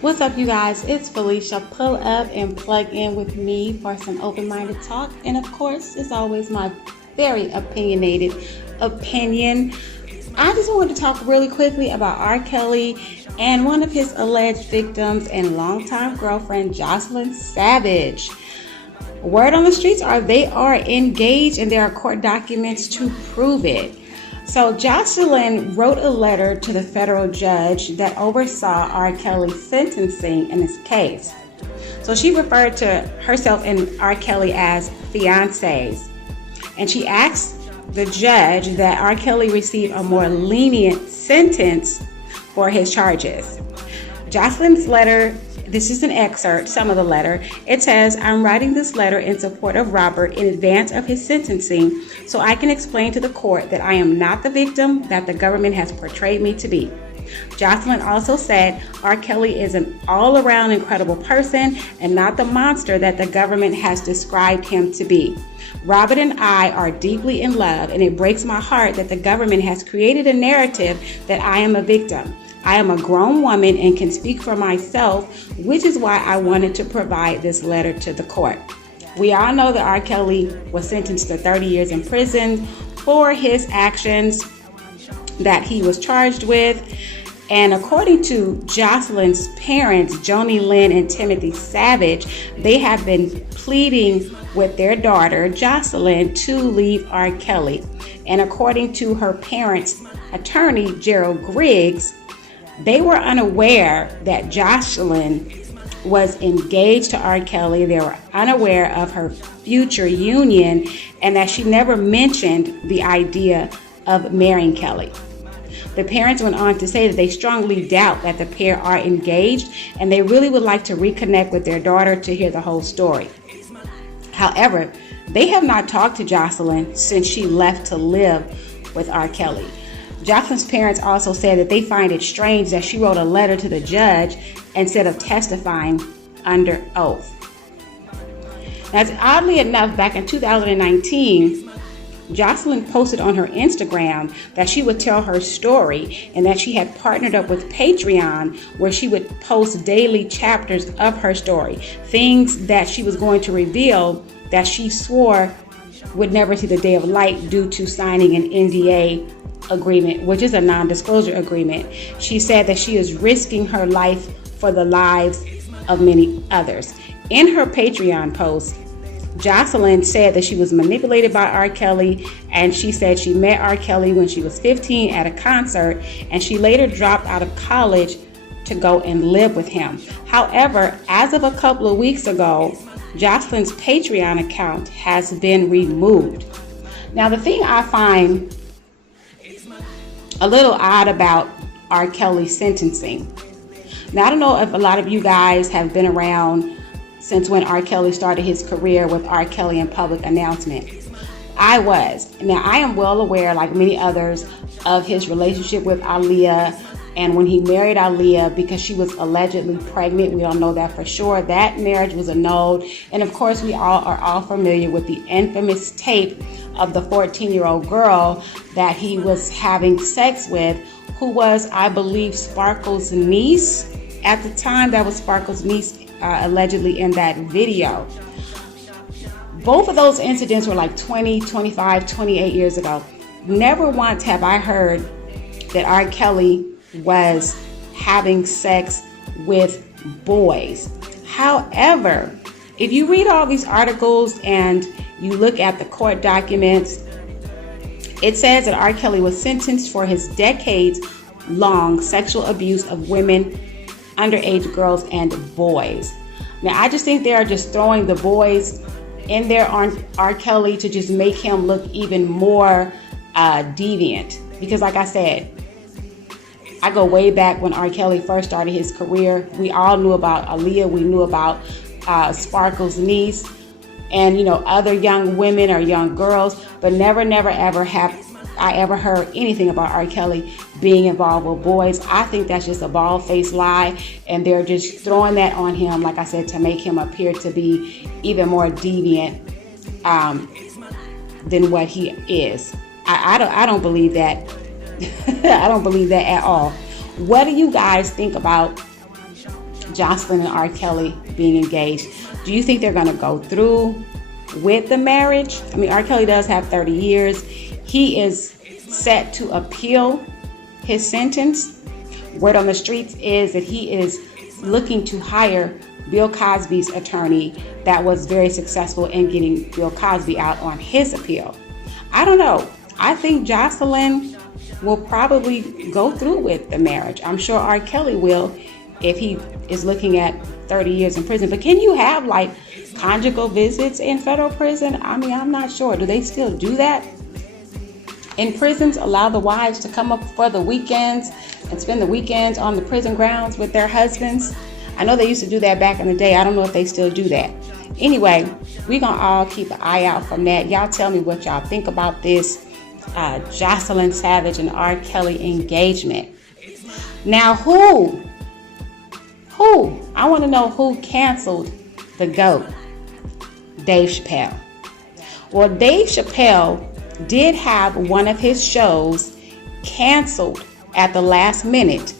What's up, you guys? It's Felicia. Pull up and plug in with me for some open-minded talk. And of course, it's always my very opinionated opinion. I just wanted to talk really quickly about R. Kelly and one of his alleged victims and longtime girlfriend, Jocelyn Savage. Word on the streets are they are engaged and there are court documents to prove it. So Jocelyn wrote a letter to the federal judge that oversaw R. Kelly's sentencing in this case. So she referred to herself and R. Kelly as fiancés. And she asked the judge that R. Kelly receive a more lenient sentence for his charges. Jocelyn's letter, this is an excerpt, some of the letter. It says, "I'm writing this letter in support of Robert in advance of his sentencing so I can explain to the court that I am not the victim that the government has portrayed me to be." Jocelyn also said R. Kelly is an all-around incredible person and not the monster that the government has described him to be. Robert and I are deeply in love, and it breaks my heart that the government has created a narrative that I am a victim. I am a grown woman and can speak for myself, which is why I wanted to provide this letter to the court. We all know that R. Kelly was sentenced to 30 years in prison for his actions that he was charged with. And according to Jocelyn's parents, Joni Lynn and Timothy Savage, they have been pleading with their daughter, Jocelyn, to leave R. Kelly. And according to her parents' attorney, Gerald Griggs, they were unaware that Jocelyn was engaged to R. Kelly. They were unaware of her future union and that she never mentioned the idea of marrying Kelly. The parents went on to say that they strongly doubt that the pair are engaged and they really would like to reconnect with their daughter to hear the whole story. However, they have not talked to Jocelyn since she left to live with R. Kelly. Jocelyn's parents also said that they find it strange that she wrote a letter to the judge instead of testifying under oath. Now, oddly enough, back in 2019, Jocelyn posted on her Instagram that she would tell her story and that she had partnered up with Patreon where she would post daily chapters of her story, things that she was going to reveal that she swore would never see the day of light due to signing an NDA agreement, which is a non-disclosure agreement. She said that she is risking her life for the lives of many others. In her Patreon post, Jocelyn said that she was manipulated by R. Kelly, and she said she met R. Kelly when she was 15 at a concert, and she later dropped out of college to go and live with him. However, as of a couple of weeks ago, Jocelyn's Patreon account has been removed. Now, the thing I find a little odd about R. Kelly's sentencing. Now, I don't know if a lot of you guys have been around since when R. Kelly started his career with R. Kelly in Public Announcement. I was. Now, I am well aware, like many others, of his relationship with Aaliyah and when he married Aaliyah because she was allegedly pregnant. We don't know that for sure. That marriage was annulled. And of course, we all are all familiar with the infamous tape of the 14-year-old girl that he was having sex with, who was, I believe, Sparkle's niece. At the time, that was Sparkle's niece allegedly in that video. Both of those incidents were like 20, 25, 28 years ago. Never once have I heard that R. Kelly was having sex with boys. However, if you read all these articles and you look at the court documents, it says that R. Kelly was sentenced for his decades-long sexual abuse of women, underage girls, and boys. Now, I just think they are just throwing the boys in there on R. Kelly to just make him look even more deviant. Because like I said, I go way back when R. Kelly first started his career. We all knew about Aaliyah. We knew about Sparkle's niece and, other young women or young girls. But never, ever have I ever heard anything about R. Kelly being involved with boys. I think that's just a bald-faced lie, and they're just throwing that on him, like I said, to make him appear to be even more deviant than what he is. I don't believe that. I don't believe that at all. What do you guys think about Jocelyn and R. Kelly being engaged. Do you think they're going to go through with the marriage? I mean, R. Kelly does have 30 years. He is set to appeal his sentence. Word on the streets is that he is looking to hire Bill Cosby's attorney that was very successful in getting Bill Cosby out on his appeal. I don't know. I think Jocelyn will probably go through with the marriage. I'm sure R. Kelly will if he is looking at 30 years in prison. But can you have like conjugal visits in federal prison? I mean, I'm not sure. Do they still do that? In prisons, allow the wives to come up for the weekends and spend the weekends on the prison grounds with their husbands. I know they used to do that back in the day. I don't know if they still do that. Anyway, we're going to all keep an eye out from that. Y'all tell me what y'all think about this Jocelyn Savage and R. Kelly engagement. Now, who? I want to know who canceled the GOAT, Dave Chappelle. Well, Dave Chappelle did have one of his shows canceled at the last minute.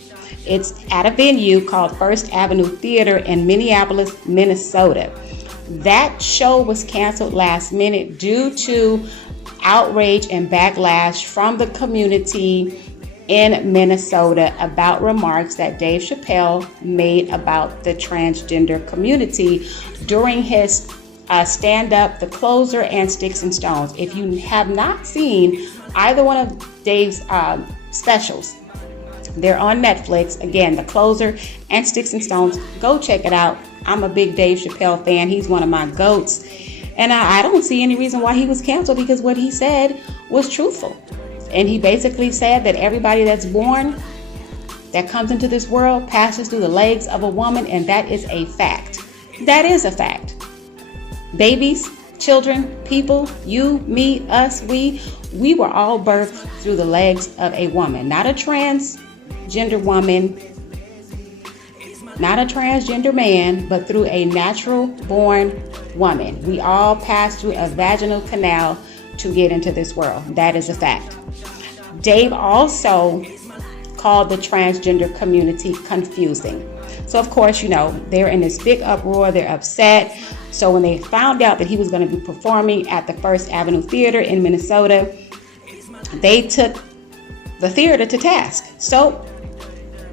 It's at a venue called First Avenue Theater in Minneapolis, Minnesota. That show was canceled last minute due to outrage and backlash from the community in Minnesota about remarks that Dave Chappelle made about the transgender community during his stand-up, The Closer, and Sticks and Stones. If you have not seen either one of Dave's specials, they're on Netflix. Again, The Closer and Sticks and Stones. Go check it out. I'm a big Dave Chappelle fan. He's one of my GOATs. And I don't see any reason why he was canceled, because what he said was truthful. And he basically said that everybody that's born, that comes into this world, passes through the legs of a woman, and that is a fact. That is a fact. Babies, children, people, you, me, us, we were all birthed through the legs of a woman. Not a transgender woman, not a transgender man, but through a natural born woman. We all pass through a vaginal canal to get into this world. That is a fact. Dave also called the transgender community confusing. So of course, they're in this big uproar, they're upset. So when they found out that he was going to be performing at the First Avenue Theater in Minnesota, they took the theater to task. So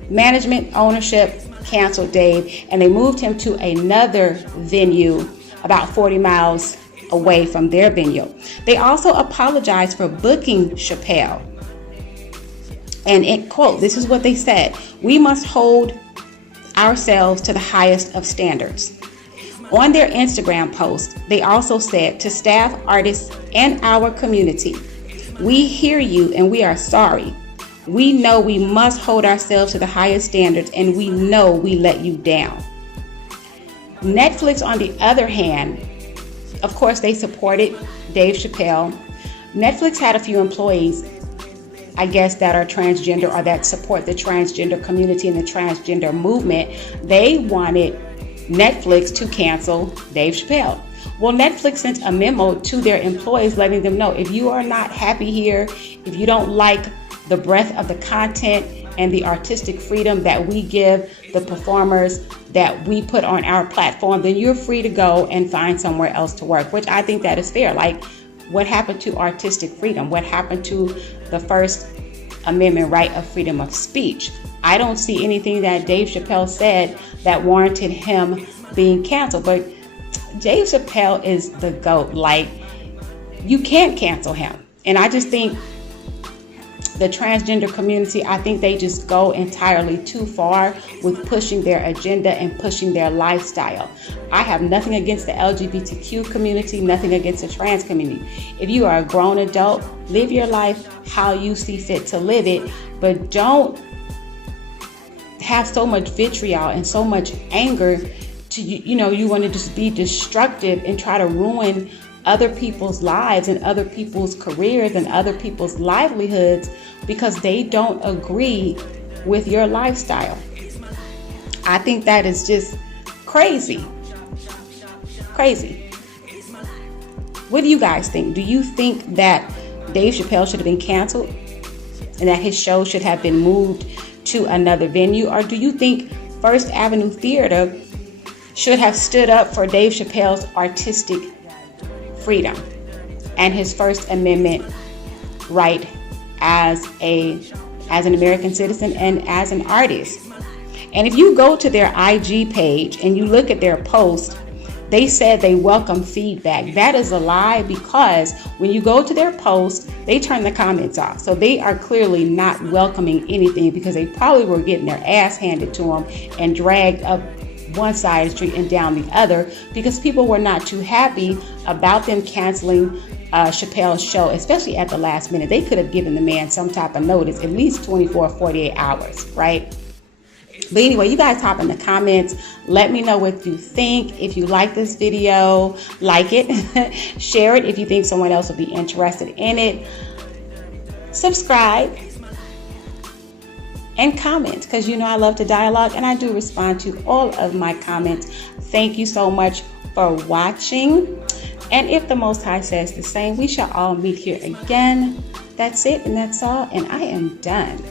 management, ownership canceled Dave, and they moved him to another venue about 40 miles away from their venue. They also apologized for booking Chappelle. And in quote, this is what they said: "We must hold ourselves to the highest of standards." On their Instagram post, they also said to staff, artists, and our community, "We hear you and we are sorry. We know we must hold ourselves to the highest standards, and we know we let you down." Netflix, on the other hand, of course, they supported Dave Chappelle. Netflix had a few employees, I guess, that are transgender or that support the transgender community and the transgender movement. They wanted Netflix to cancel Dave Chappelle. Well, Netflix sent a memo to their employees letting them know, if you are not happy here, if you don't like the breadth of the content and the artistic freedom that we give the performers that we put on our platform, then you're free to go and find somewhere else to work, which I think that is fair. Like, what happened to artistic freedom? What happened to the First Amendment right of freedom of speech? I don't see anything that Dave Chappelle said that warranted him being canceled. But Dave Chappelle is the GOAT. Like, you can't cancel him. And I just think the transgender community, I think they just go entirely too far with pushing their agenda and pushing their lifestyle. I have nothing against the LGBTQ community, nothing against the trans community. If you are a grown adult, live your life how you see fit to live it, but don't have so much vitriol and so much anger to, you want to just be destructive and try to ruin other people's lives and other people's careers and other people's livelihoods because they don't agree with your lifestyle. I think that is just crazy. Crazy. What do you guys think? Do you think that Dave Chappelle should have been canceled and that his show should have been moved to another venue? Or do you think First Avenue Theater should have stood up for Dave Chappelle's artistic freedom and his First Amendment right as an American citizen and as an artist. And if you go to their IG page and you look at their post, they said they welcome feedback. That is a lie, because when you go to their post, they turn the comments off. So they are clearly not welcoming anything, because they probably were getting their ass handed to them and dragged up one side of the street and down the other, because people were not too happy about them canceling Chappelle's show, especially at the last minute. They could have given the man some type of notice, at least 24, 48 hours, right? But anyway, you guys hop in the comments. Let me know what you think. If you like this video, like it. Share it if you think someone else will be interested in it. Subscribe. And comment, because you know I love to dialogue and I do respond to all of my comments. Thank you so much for watching. And if the Most High says the same, we shall all meet here again. That's it and that's all. And I am done.